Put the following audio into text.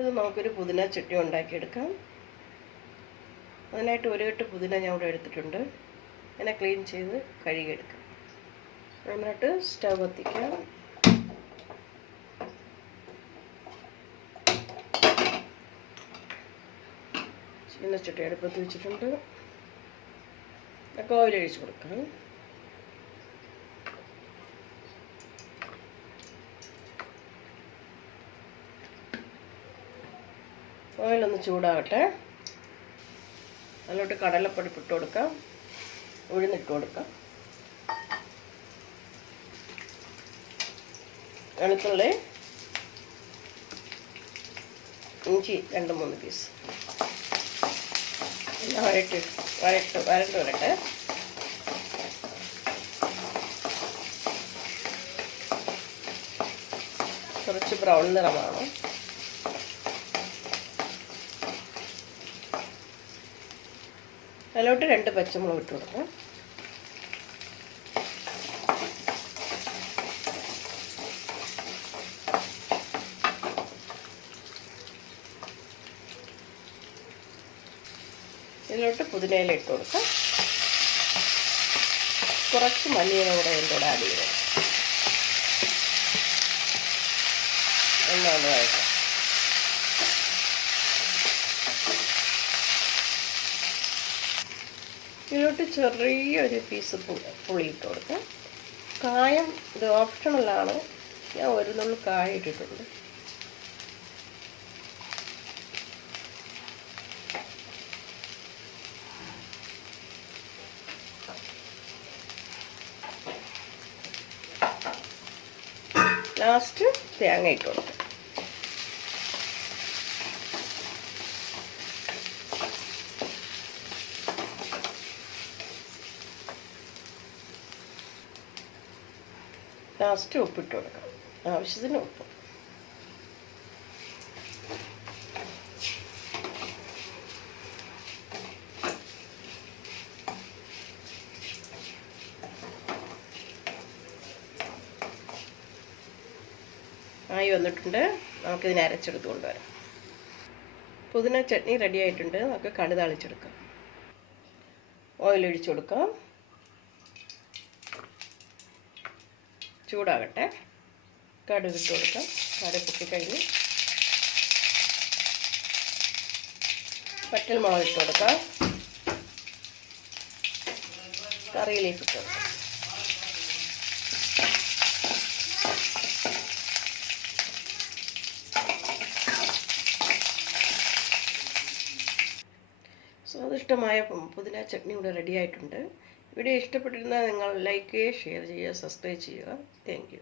അടുത്ത് നമുക്കൊരു പുതിന ചട്നി ഉണ്ടാക്കിയെടുക്കാം. അതിനായിട്ട് ഒരു കെട്ട് പുതിന ഞാൻ ഇവിടെ എടുത്തിട്ടുണ്ട്. അതിനെ ക്ലീൻ ചെയ്ത് കഴുകിയെടുക്കാം. എന്നിട്ട് സ്റ്റവ് കത്തിക്കാം. ചീനച്ചട്ടി അടുപ്പത്ത് വെച്ചിട്ടുണ്ട്. ഓയിൽ ഒഴിച്ച് കൊടുക്കാം. ഓയിലൊന്ന് ചൂടാകട്ടെ. അതിലോട്ട് കടലപ്പൊടി ഇട്ട് കൊടുക്കാം, ഉഴുന്നിട്ട് കൊടുക്കാം, വെളുത്തുള്ളി, ഇഞ്ചി 2-3 പീസ് എല്ലാം വരണ്ട് വരട്ടെ. കുറച്ച് ബ്രൗൺ നിറമാണ്. അതിലോട്ട് 2 പച്ചമുളക് ഇട്ട് കൊടുക്കാം. ഇതിലോട്ട് പുതിനയില ഇട്ട് കൊടുക്കാം. കുറച്ച് മല്ലിയില കൂടെ ഇതിൻ്റെ കൂടെ ആഡ് ചെയ്ത് ഒന്നാമത് വഴറ്റാം. ഇതിലോട്ട് ചെറിയൊരു പീസ് പുളി ഇട്ട് കൊടുക്കാം. കായം ഇത് ഓപ്ഷണലാണ്. ഞാൻ ഒരു നുള്ളു കായം ഇട്ടിട്ടുണ്ട്. ലാസ്റ്റ് തേങ്ങ ഇട്ട് കൊടുക്കാം. ലാസ്റ്റ് ഉപ്പിട്ട് കൊടുക്കാം, ആവശ്യത്തിന് ഉപ്പ്. ആയി വന്നിട്ടുണ്ട്. നമുക്കിതിനെ അരച്ചെടുത്ത് കൊണ്ടുവരാം. പുതിന ചട്നി റെഡി ആയിട്ടുണ്ട്. നമുക്ക് കടുക് താളിച്ചെടുക്കാം. ഓയിൽ ഒഴിച്ചു കൊടുക്കാം. ചൂടാകട്ടെ. കടുക് ഇട്ട് കൊടുക്കാം. കടുക് പൊട്ടിക്കഴിഞ്ഞ് വറ്റൽമുളക് ഇട്ട് കൊടുക്കാം. കറിയിലേക്ക് ഇട്ട് കൊടുക്കാം. സ്വാദിഷ്ടമായ പുതിന ചട്നി ഇവിടെ റെഡി ആയിട്ടുണ്ട്. വീഡിയോ ഇഷ്ടപ്പെട്ടിരുന്നാൽ നിങ്ങൾ ലൈക്ക് ചെയ്യുക, ഷെയർ ചെയ്യുക, സബ്സ്ക്രൈബ് ചെയ്യുക. Thank you.